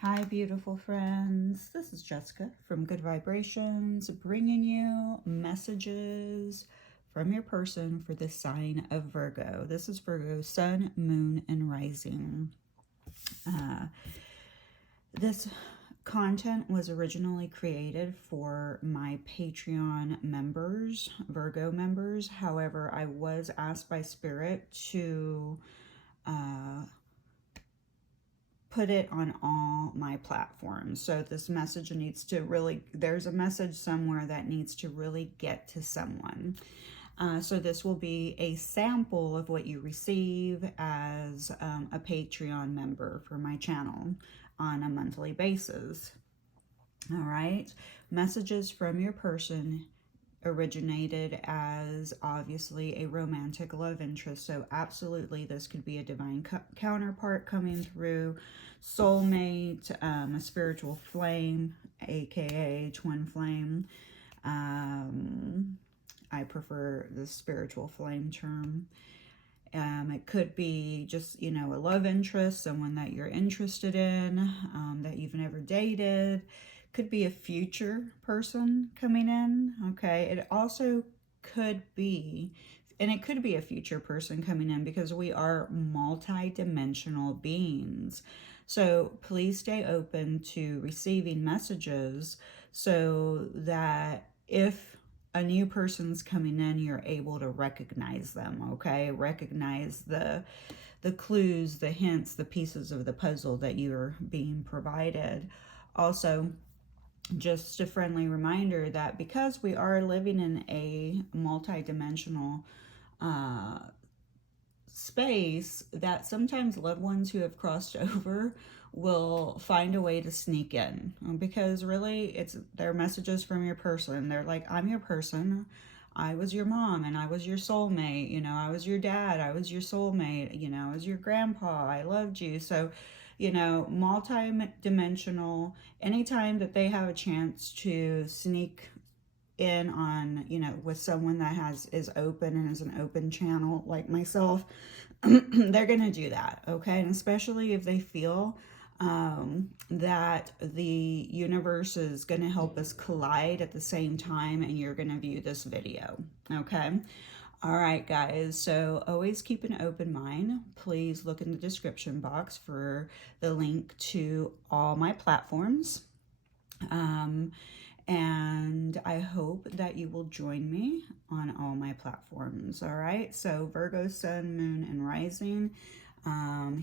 Hi, beautiful friends. This is Jessica from Good Vibrations, bringing you messages from your person for the sign of Virgo. This is Virgo, Sun, Moon, and Rising. This content was originally created for my Patreon members, Virgo members. However, I was asked by Spirit to put it on all my platforms. So this message needs to really, there's a message somewhere that needs to really get to someone. So this will be a sample of what you receive as a Patreon member for my channel on a monthly basis. All right. Messages from your person originated as obviously a romantic love interest. So absolutely this could be a divine counterpart coming through, soulmate, a spiritual flame, aka twin flame. I prefer the spiritual flame term. It could be just, a love interest, someone that you're interested in, that you've never dated. Could be a future person coming in, okay? It also could be, and it could be a future person coming in because we are multi-dimensional beings. So please stay open to receiving messages so that if a new person's coming in, you're able to recognize them, okay? Recognize the clues, the hints, the pieces of the puzzle that you're being provided. Also, just a friendly reminder that because we are living in a multi-dimensional space, that sometimes loved ones who have crossed over will find a way to sneak in, because really their messages from your person. They're like, I'm your person, I was your mom and I was your soulmate, I was your dad, I was your soulmate, I was your grandpa, I loved you. So multi-dimensional. Anytime that they have a chance to sneak in on, with someone that is open and is an open channel like myself, they're going to do that, okay? And especially if they feel that the universe is going to help us collide at the same time and you're going to view this video, okay? All right, guys, so always keep an open mind. Please look in the description box for the link to all my platforms. And I hope that you will join me on all my platforms. All right, so Virgo, Sun, Moon, and Rising.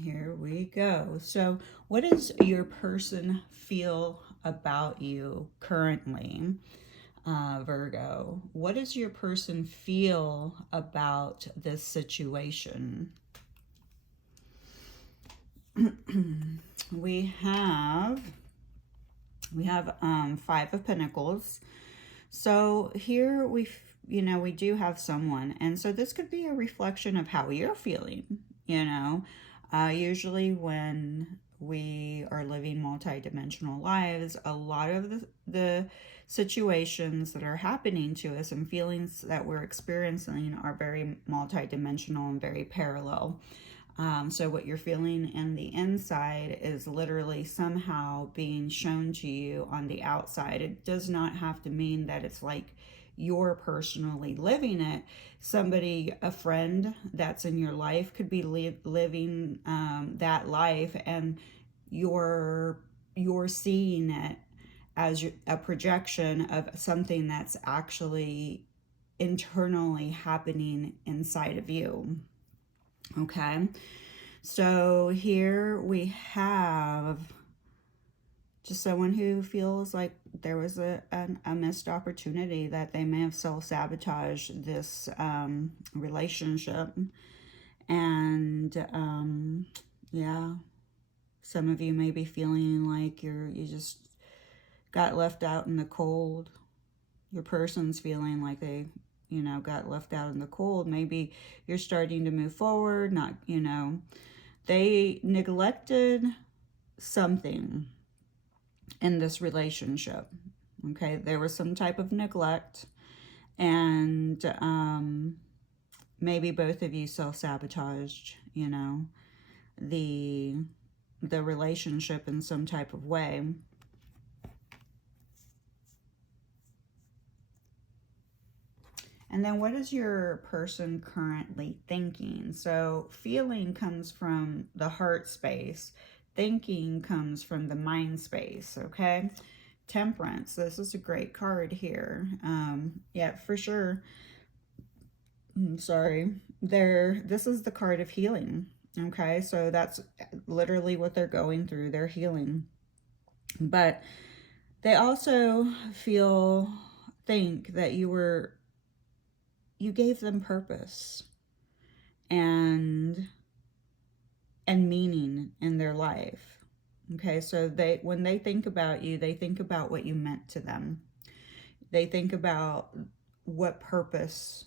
Here we go. So what does your person feel about you currently, Virgo? What does your person feel about this situation? we have Five of Pentacles. So here we do have someone, and so this could be a reflection of how you're feeling. Usually when we are living multi-dimensional lives, a lot of the situations that are happening to us and feelings that we're experiencing are very multi-dimensional and very parallel. So what you're feeling in the inside is literally somehow being shown to you on the outside. It does not have to mean that it's like you're personally living it. Somebody, a friend that's in your life could be living that life, and you're seeing it as a projection of something that's actually internally happening inside of you. Okay, so here we have just someone who feels like there was a missed opportunity, that they may have self-sabotaged this relationship. And yeah, some of you may be feeling like you just got left out in the cold. Your person's feeling like they got left out in the cold. Maybe you're starting to move forward, they neglected something in this relationship. Okay, there was some type of neglect, and maybe both of you self-sabotaged, the the relationship in some type of way. And then what is your person currently thinking? So feeling comes from the heart space. Thinking comes from the mind space, okay? Temperance. This is a great card here. Yeah, for sure. Sorry. This is the card of healing. Okay, so that's literally what they're going through. They're healing. But they also think that you gave them purpose and meaning in their life. Okay, so when they think about you, they think about what you meant to them. They think about what purpose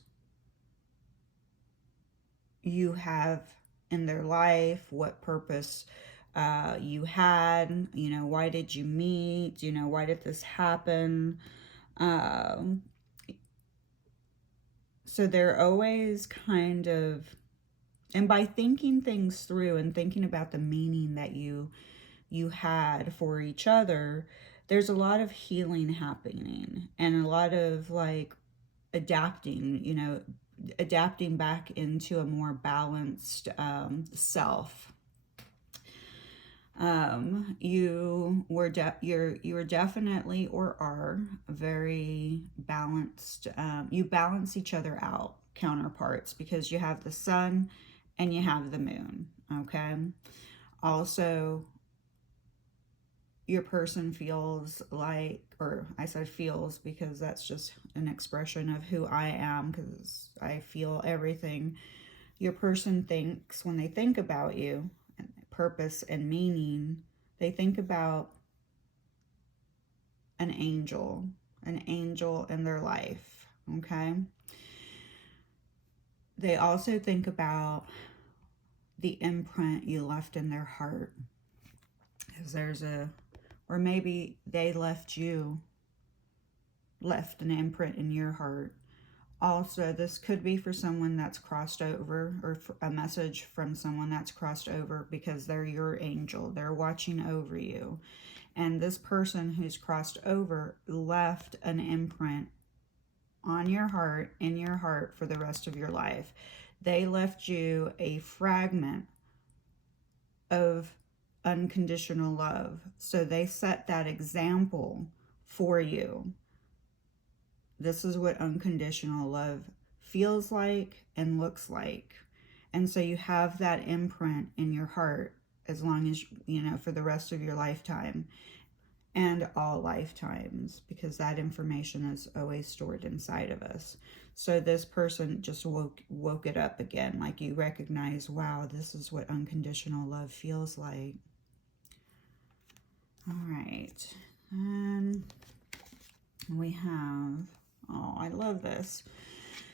you have in their life, what purpose you had, why did you meet, why did this happen? So they're always kind of, and by thinking things through and thinking about the meaning that you had for each other, there's a lot of healing happening and a lot of like adapting back into a more balanced self. You were definitely or are very balanced. You balance each other out, counterparts, because you have the sun and you have the moon. Okay. Also, your person feels like, or I said feels because that's just an expression of who I am, because I feel everything. Your person thinks, when they think about you, purpose and meaning, they think about an angel in their life, okay? They also think about the imprint you left in their heart, because or maybe they left an imprint in your heart. Also, this could be for someone that's crossed over, or a message from someone that's crossed over, because they're your angel. They're watching over you. And this person who's crossed over left an imprint on your heart, in your heart, for the rest of your life. They left you a fragment of unconditional love. So they set that example for you. This is what unconditional love feels like and looks like. And so you have that imprint in your heart as long as, for the rest of your lifetime and all lifetimes, because that information is always stored inside of us. So this person just woke it up again. Like, you recognize, wow, this is what unconditional love feels like. All right. And we have, oh, I love this.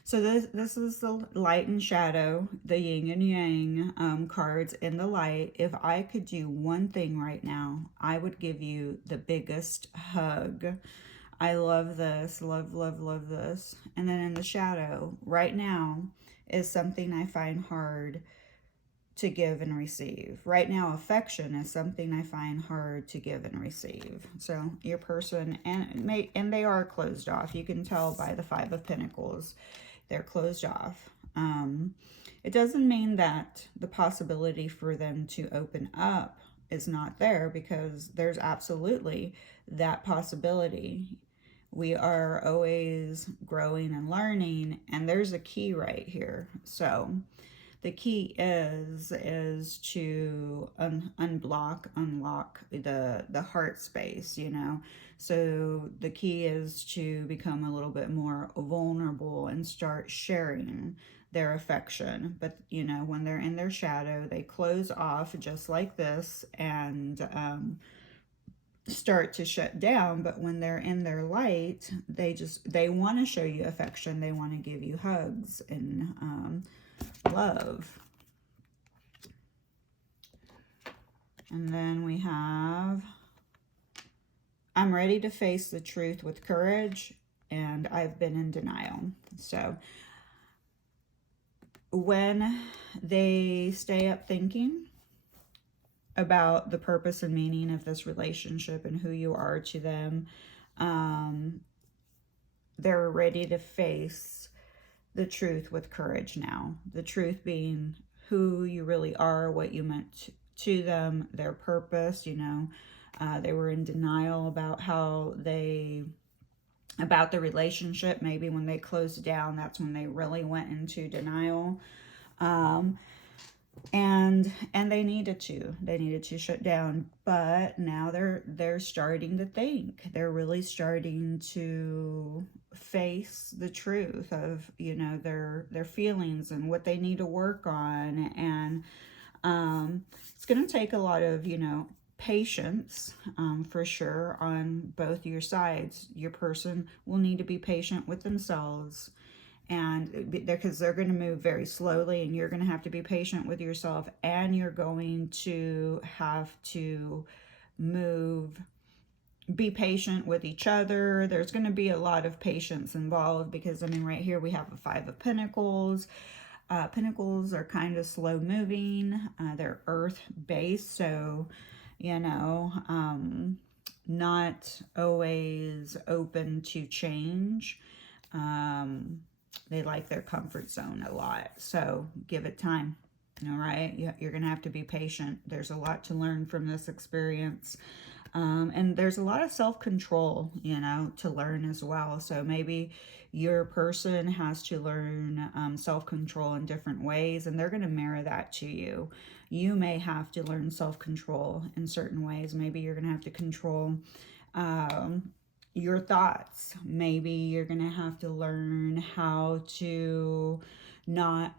So this is the light and shadow, the yin and yang cards in the light. If I could do one thing right now, I would give you the biggest hug. I love this. Love, love, love this. And then in the shadow, right now, is something I find hard to give and receive. Right now, affection is something I find hard to give and receive. So your person, and they are closed off. You can tell by the Five of Pentacles. They're closed off. It doesn't mean that the possibility for them to open up is not there, because there's absolutely that possibility. We are always growing and learning, and there's a key right here. So the key is to unlock the heart space, So the key is to become a little bit more vulnerable and start sharing their affection. But, when they're in their shadow, they close off just like this and start to shut down. But when they're in their light, they want to show you affection. They want to give you hugs and love. And then we have, I'm ready to face the truth with courage, and I've been in denial. So when they stay up thinking, about the purpose and meaning of this relationship and who you are to them. They're ready to face the truth with courage now. The truth being who you really are, what you meant to them, their purpose. They were in denial about about the relationship. Maybe when they closed down, that's when they really went into denial. And they needed to shut down, but now they're starting to think. They're really starting to face the truth of their feelings and what they need to work on. And it's going to take a lot of patience, for sure, on both your sides. Your person will need to be patient with themselves, and because they're going to move very slowly, and you're going to have to be patient with yourself, and you're going to have to be patient with each other. There's going to be a lot of patience involved, because right here we have a Five of Pentacles. Pentacles are kind of slow moving. They're earth based, so not always open to change. They like their comfort zone a lot, so give it time. All right, you're gonna have to be patient. There's a lot to learn from this experience, and there's a lot of self-control to learn as well. So maybe your person has to learn self-control in different ways, and they're going to mirror that to you. You may have to learn self-control in certain ways. Maybe you're going to have to control your thoughts. Maybe you're going to have to learn how to not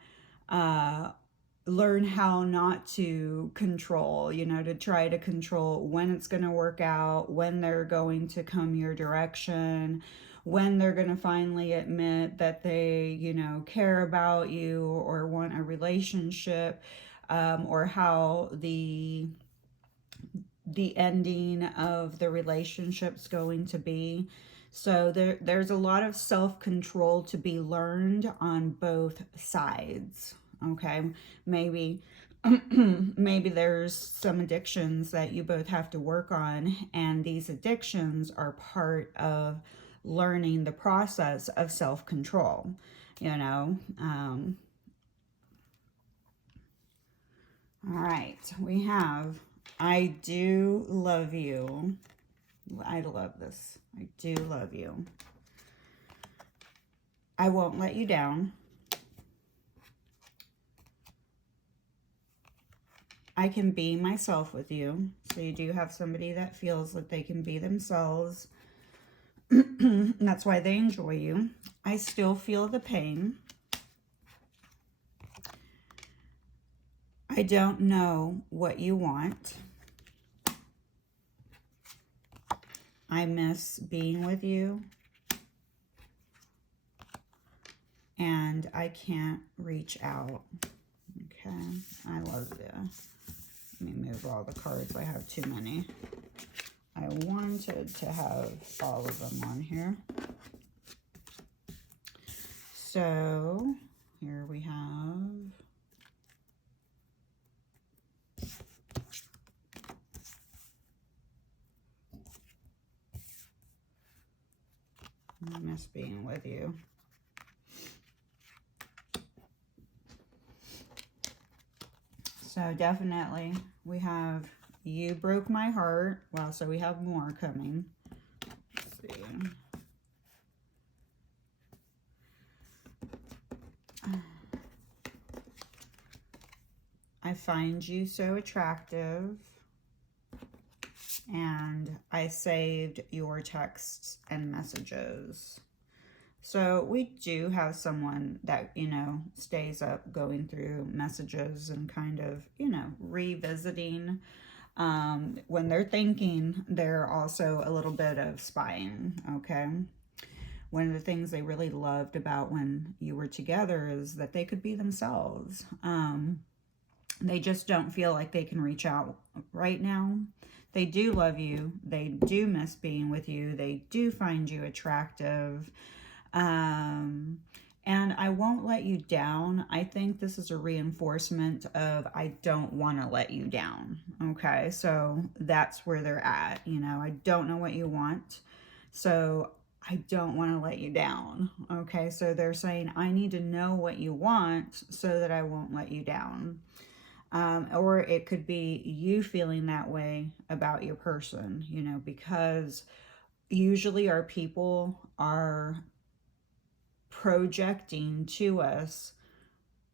control, to try to control when it's going to work out, when they're going to come your direction, when they're going to finally admit that they, care about you or want a relationship, or how the ending of the relationship's going to be. So there's a lot of self-control to be learned on both sides. Okay, maybe there's some addictions that you both have to work on, and these addictions are part of learning the process of self-control. All right, we have I do love you. I love this. I do love you. I won't let you down. I can be myself with you. So you do have somebody that feels that they can be themselves. That's why they enjoy you. I still feel the pain. I don't know what you want. I miss being with you. And I can't reach out. Okay, I love you. Let me move all the cards. I have too many. I wanted to have all of them on here. So here we have I miss being with you. So definitely we have you broke my heart. Well, so we have more coming. Let's see. I find you so attractive. And I saved your texts and messages. So we do have someone that, stays up going through messages and kind of, revisiting. When they're thinking, they're also a little bit of spying, okay? One of the things they really loved about when you were together is that they could be themselves. They just don't feel like they can reach out right now. They do love you. They do miss being with you. They do find you attractive. And I won't let you down. I think this is a reinforcement of I don't want to let you down. Okay, so that's where they're at. You know, I don't know what you want. So I don't want to let you down. Okay, so they're saying I need to know what you want so that I won't let you down. Or it could be you feeling that way about your person, you know, because usually our people are projecting to us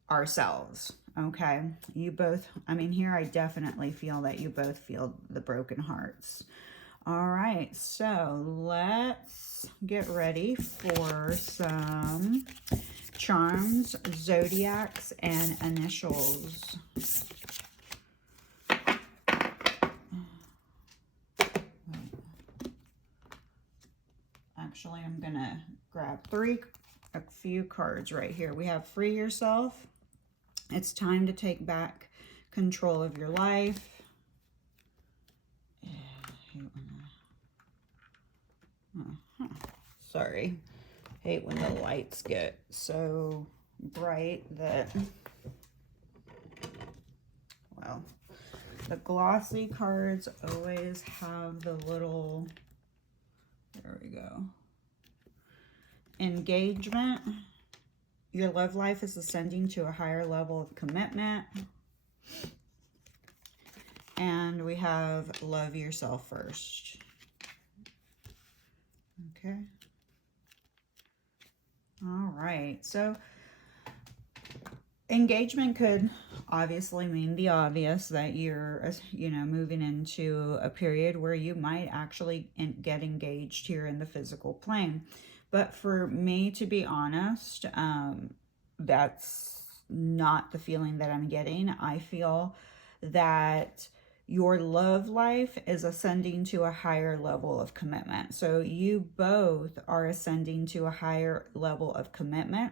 ourselves. Okay, you both, I mean, here I definitely feel that you both feel the broken hearts. All right, so let's get ready for some charms, zodiacs, and initials. Actually, I'm gonna grab a few cards right here. We have free yourself. It's time to take back control of your life. Sorry. Hate when the lights get so bright that, well, the glossy cards always have the little, there we go. Engagement. Your love life is ascending to a higher level of commitment. And we have love yourself first. Okay. All right. So engagement could obviously mean the obvious, that you're, you know, moving into a period where you might actually get engaged here in the physical plane. But for me, to be honest, that's not the feeling that I'm getting. I feel that your love life is ascending to a higher level of commitment. So you both are ascending to a higher level of commitment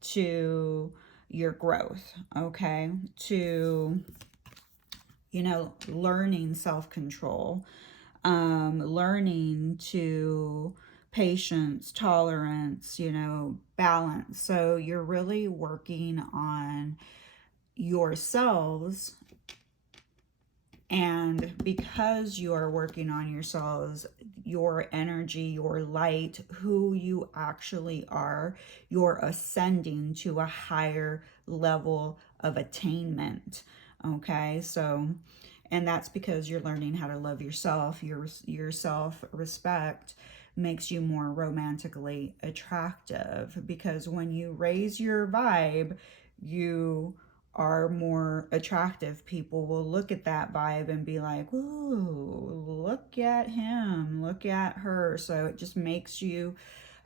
to your growth, okay? To, you know, learning self-control, learning to patience, tolerance, you know, balance. So you're really working on yourselves. And because you are working on yourselves, your energy, your light, who you actually are, you're ascending to a higher level of attainment. Okay, so, and that's because you're learning how to love yourself. Your self-respect makes you more romantically attractive, because when you raise your vibe, you are more attractive. People will look at that vibe and be like, ooh, look at him, look at her. So it just makes you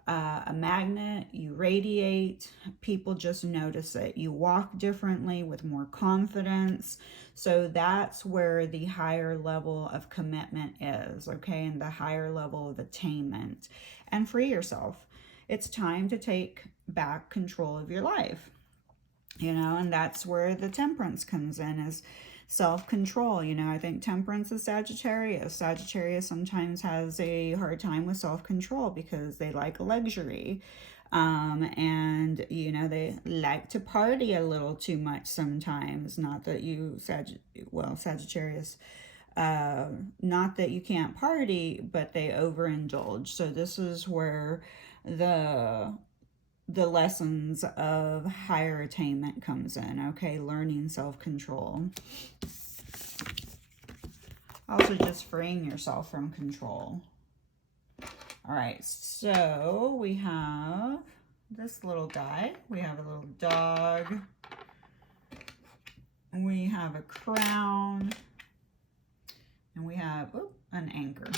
a magnet. You radiate. People just notice it. You walk differently with more confidence. So that's where the higher level of commitment is, okay, and the higher level of attainment. And free yourself. It's time to take back control of your life. You know, and that's where the temperance comes in, is self-control. You know, I think temperance is Sagittarius. Sagittarius sometimes has a hard time with self-control because they like luxury. And, you know, they like to party a little too much sometimes. Not that you, Sagittarius, not that you can't party, but they overindulge. So this is where the lessons of higher attainment comes in, okay? Learning self-control. Also just freeing yourself from control. All right, so we have this little guy. We have a little dog. We have a crown. And we have an anchor.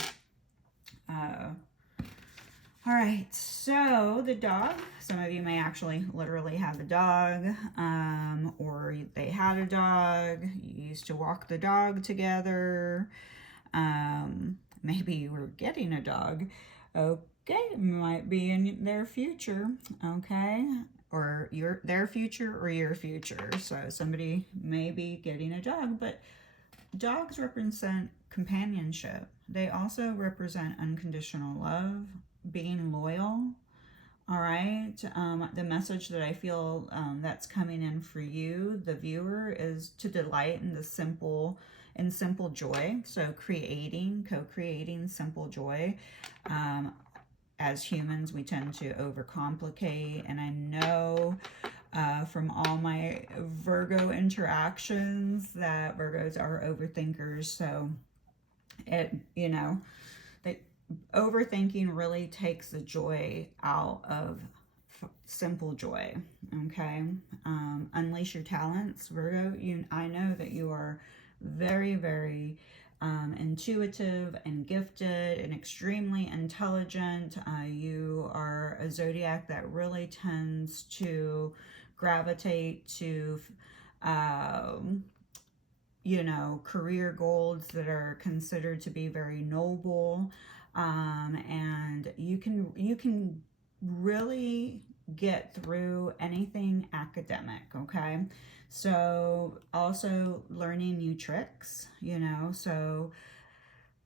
All right, so the dog, some of you may actually literally have a dog, or they had a dog, you used to walk the dog together, maybe you were getting a dog, okay, it might be in their future, okay, or their future or your future, so somebody may be getting a dog, but dogs represent companionship. They also represent unconditional love, being loyal, All right. The message that I feel that's coming in for you, the viewer, is to delight in the simple joy. So co-creating simple joy. As humans, we tend to overcomplicate, and I know from all my Virgo interactions that Virgos are overthinkers. So that overthinking really takes the joy out of simple joy. Okay. Unleash your talents, Virgo. I know that you are very, very intuitive and gifted and extremely intelligent. You are a zodiac that really tends to gravitate to career goals that are considered to be very noble, and you can really get through anything academic. Okay, so also learning new tricks, so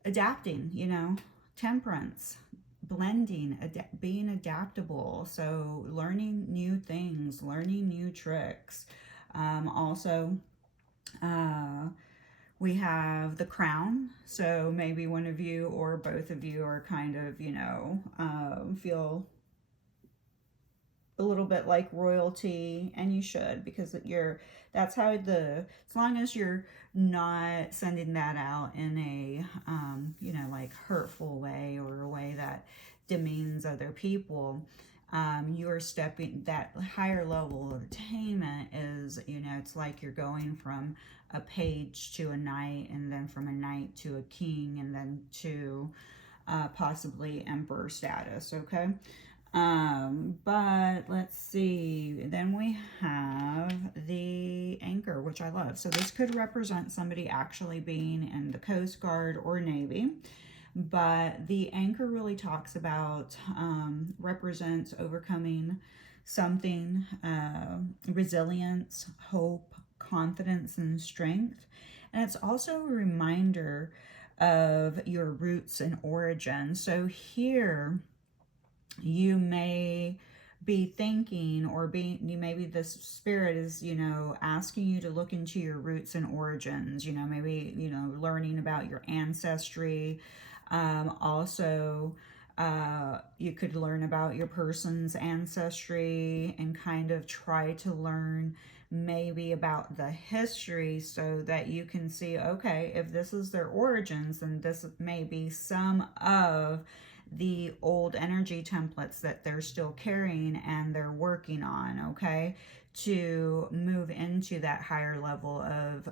adapting, temperance, blending, being adaptable, so learning new things, learning new tricks. Also, we have the crown. So maybe one of you or both of you are kind of, feel a little bit like royalty, and you should, because that's how as long as you're not sending that out in a, like hurtful way or a way that demeans other people. You're stepping that higher level of attainment is, it's like you're going from a page to a knight, and then from a knight to a king, and then to possibly emperor status. Okay. But let's see. Then we have the anchor, which I love. So this could represent somebody actually being in the Coast Guard or Navy. But the anchor really talks about, represents overcoming something, resilience, hope, confidence, and strength. And it's also a reminder of your roots and origin. So here you may be thinking, or maybe this spirit is, asking you to look into your roots and origins, maybe, learning about your ancestry. Also, you could learn about your person's ancestry and kind of try to learn maybe about the history, so that you can see, okay, if this is their origins, then this may be some of the old energy templates that they're still carrying and they're working on, okay, to move into that higher level of,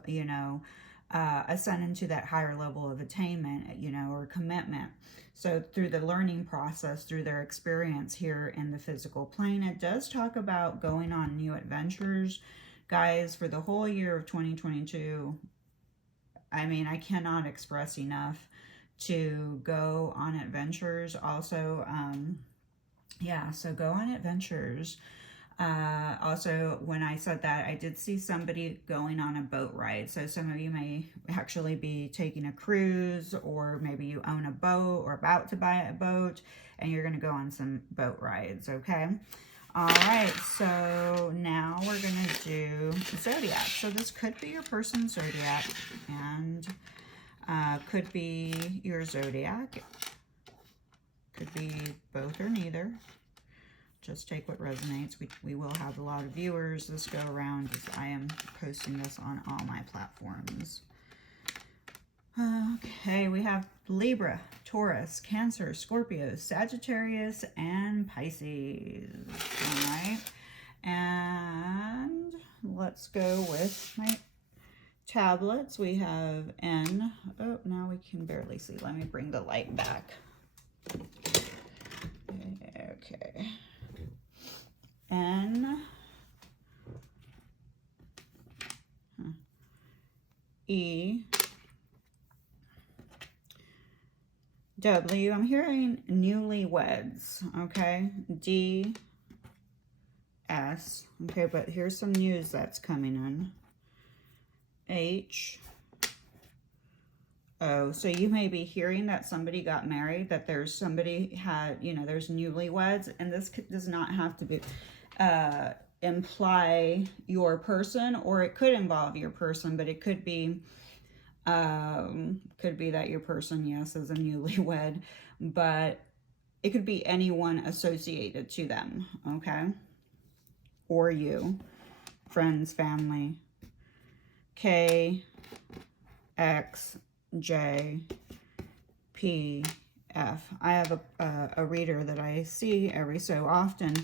ascend into that higher level of attainment, or commitment. So through the learning process, through their experience here in the physical plane, it does talk about going on new adventures. Guys, for the whole year of 2022, I mean, I cannot express enough to go on adventures. Also, so go on adventures. Also, when I said that, I did see somebody going on a boat ride. So some of you may actually be taking a cruise, or maybe you own a boat or about to buy a boat, and you're going to go on some boat rides. Okay. All right. So now we're going to do zodiac. So this could be your person's zodiac, and could be your zodiac. Could be both or neither. Just take what resonates. We will have a lot of viewers this go around, as I am posting this on all my platforms. Okay, we have Libra, Taurus, Cancer, Scorpio, Sagittarius, and Pisces. All right. And let's go with my tablets. We have N. Oh, now we can barely see. Let me bring the light back. Okay. N. E. W. I'm hearing newlyweds. Okay. D. S. Okay, but here's some news that's coming in. H. Oh, so you may be hearing that somebody got married, that there's somebody had, you know, there's newlyweds, and this does not have to be imply your person, or it could involve your person, but it could be that your person, yes, is a newlywed, but it could be anyone associated to them, okay? Or you, friends, family. K, X, J, P, F. I have a reader that I see every so often,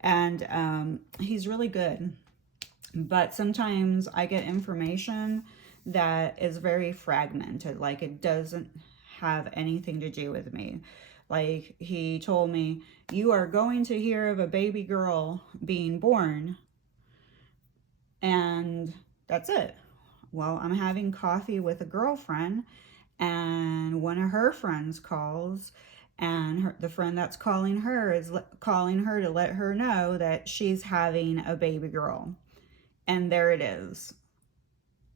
and he's really good. But sometimes I get information that is very fragmented, like it doesn't have anything to do with me. Like he told me, you are going to hear of a baby girl being born, and that's it. Well, I'm having coffee with a girlfriend, and one of her friends calls, and the friend that's calling her is calling her to let her know that she's having a baby girl. And there it is.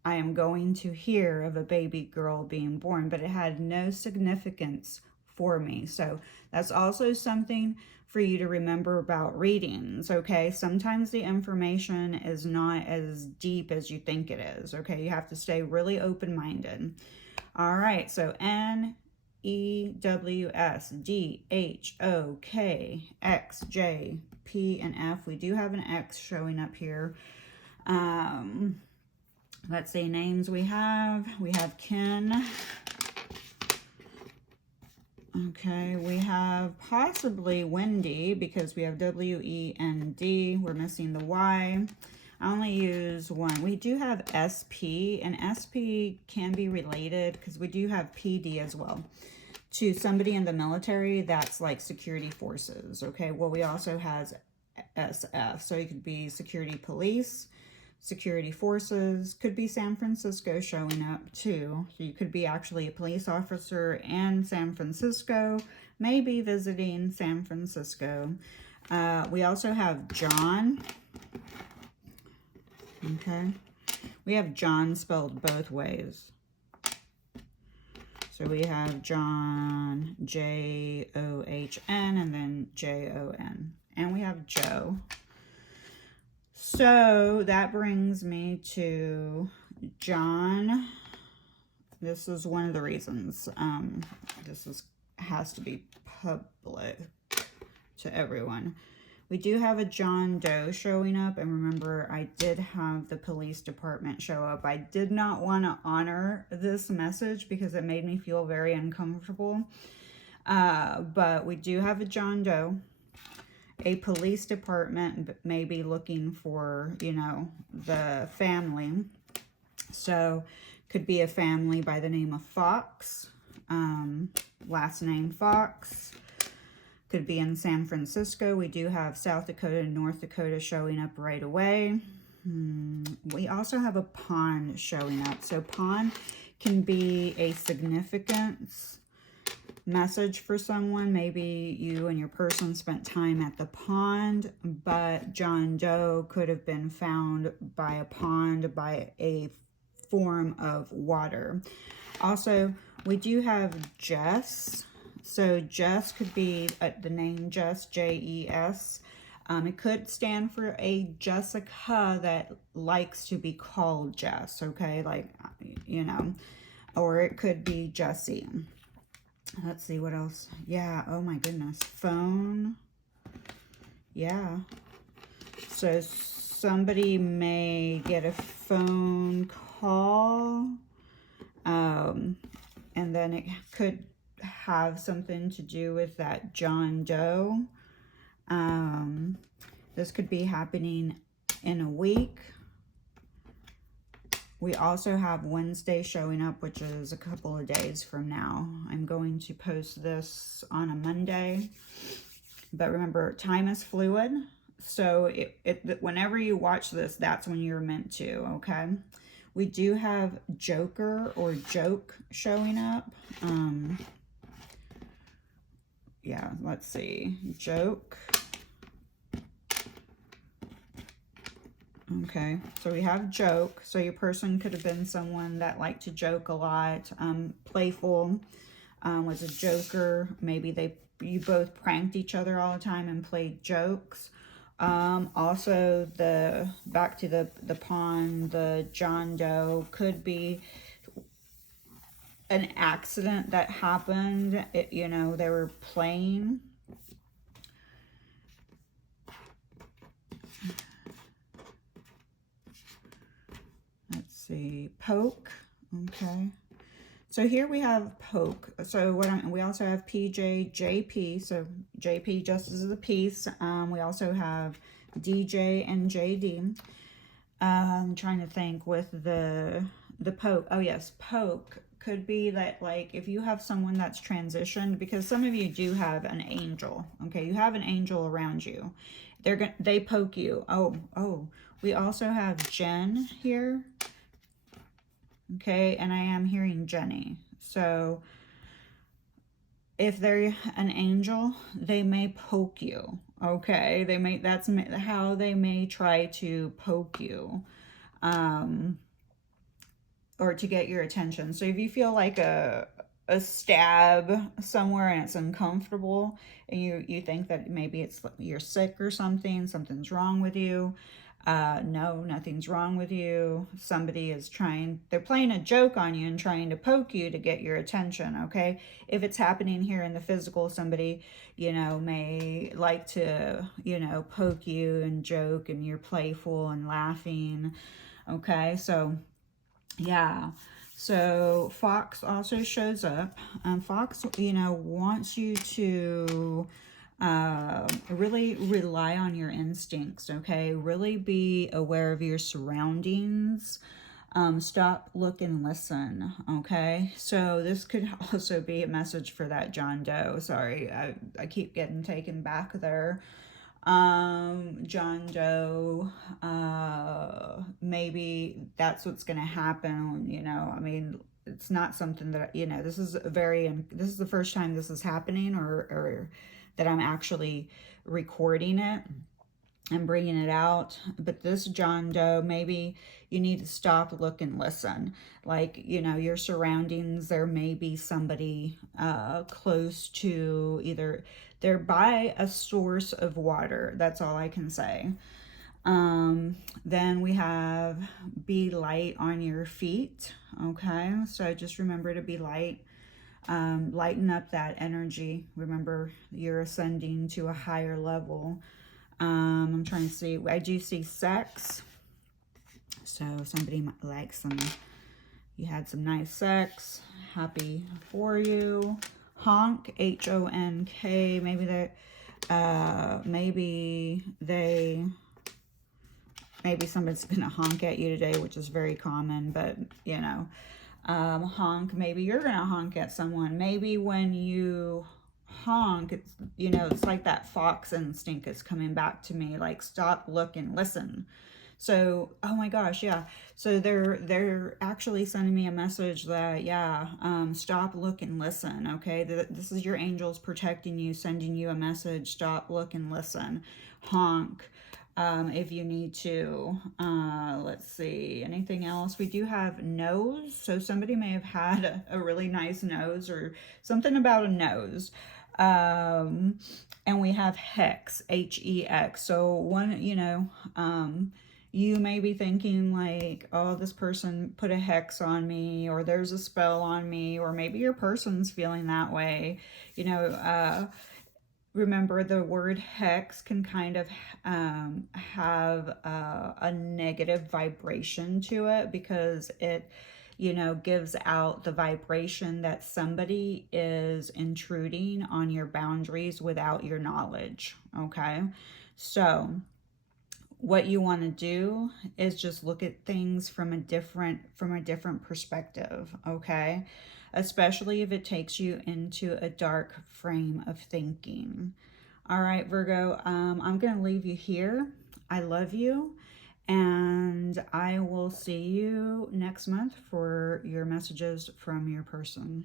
I am going to hear of a baby girl being born, but it had no significance for me. So that's also something for you to remember about readings, okay? Sometimes the information is not as deep as you think it is, okay? You have to stay really open-minded. All right, so N, E, W, S, D, H, O, K, X, J, P, and F. We do have an X showing up here. Let's see, names we have. We have Ken. Okay, we have possibly Wendy, because we have W-E-N-D. We're missing the Y. I only use one. We do have SP, and SP can be related, because we do have PD as well, to somebody in the military that's like security forces. Okay, well, we also has SF, so it could be security police, security forces, could be San Francisco showing up too. So you could be actually a police officer in San Francisco, maybe visiting San Francisco. We also have John. Okay. We have John spelled both ways. So we have John, J-O-H-N, and then J-O-N. And we have Joe. So that brings me to John. This is one of the reasons. Has to be public to everyone. We do have a John Doe showing up, and remember, I did have the police department show up. I did not want to honor this message because it made me feel very uncomfortable. But we do have a John Doe. A police department may be looking for, you know, the family. So could be a family by the name of Fox, last name Fox. Could be in San Francisco. We do have South Dakota and North Dakota showing up right away. We also have a pond showing up. So pond can be a significance message for someone. Maybe you and your person spent time at the pond, but John Doe could have been found by a pond, by a form of water. Also, we do have Jess. So Jess could be the name Jess, J-E-S. It could stand for a Jessica that likes to be called Jess, okay? Like, you know, or it could be Jessie. Let's see what else. Yeah, oh my goodness. Phone. Yeah. So somebody may get a phone call. And then it could have something to do with that John Doe. This could be happening in a week. We also have Wednesday showing up, which is a couple of days from now. I'm going to post this on a Monday. But remember, time is fluid. So whenever you watch this, that's when you're meant to, okay? We do have Joker or Joke showing up. Yeah, let's see. Joke. Okay, so we have joke. So your person could have been someone that liked to joke a lot, playful, was a joker. Maybe you both pranked each other all the time and played jokes. Also, back to the pawn, the John Doe could be an accident that happened. They were playing. Let's see, poke. Okay. So here we have poke. So we also have PJ, JP. So JP, Justice of the Peace. We also have DJ and JD. I'm trying to think with the poke. Oh yes, poke could be that, like, if you have someone that's transitioned, because some of you do have an angel. Okay, you have an angel around you. They poke you. Oh, we also have Jen here. Okay, and I am hearing Jenny. So if they're an angel, they may poke you. Okay, that's how they may try to poke you, or to get your attention. So if you feel like a stab somewhere and it's uncomfortable, and you think that maybe you're sick or something's wrong with you. No, nothing's wrong with you. Somebody they're playing a joke on you and trying to poke you to get your attention, okay? If it's happening here in the physical, somebody, may like to, poke you and joke, and you're playful and laughing, okay? So, yeah. So Fox also shows up. Fox, wants you to really rely on your instincts, okay? Really be aware of your surroundings. Stop, look, and listen, okay? So this could also be a message for that John Doe. Sorry, I keep getting taken back there. John Doe, maybe that's what's going to happen, I mean, it's not something that, this is the first time this is happening, or that I'm actually recording it and bringing it out. But this John Doe, maybe you need to stop, look, and listen. Like, your surroundings, there may be somebody close to, either they're by a source of water. That's all I can say. Then we have be light on your feet. Okay, so just remember to be light. Lighten up that energy. Remember, you're ascending to a higher level. I'm trying to see. I do see sex. So somebody might like you had some nice sex. Happy for you. Honk, Honk. Maybe somebody's gonna honk at you today, which is very common, but honk. Maybe you're gonna honk at someone. Maybe when you honk, it's like that fox instinct is coming back to me, like stop, look, and listen. So, oh my gosh, yeah. So they're actually sending me a message that, stop, look, and listen. Okay, this is your angels protecting you, sending you a message. Stop, look, and listen. Honk. If you need to. Let's see, anything else? We do have nose. So somebody may have had a really nice nose, or something about a nose. And we have hex, Hex. So you may be thinking like, oh, this person put a hex on me, or there's a spell on me, or maybe your person's feeling that way. Remember, the word hex can kind of have a negative vibration to it, because it gives out the vibration that somebody is intruding on your boundaries without your knowledge. Okay, so what you want to do is just look at things from a different perspective, okay? Especially if it takes you into a dark frame of thinking. All right, Virgo, I'm going to leave you here. I love you, and I will see you next month for your messages from your person.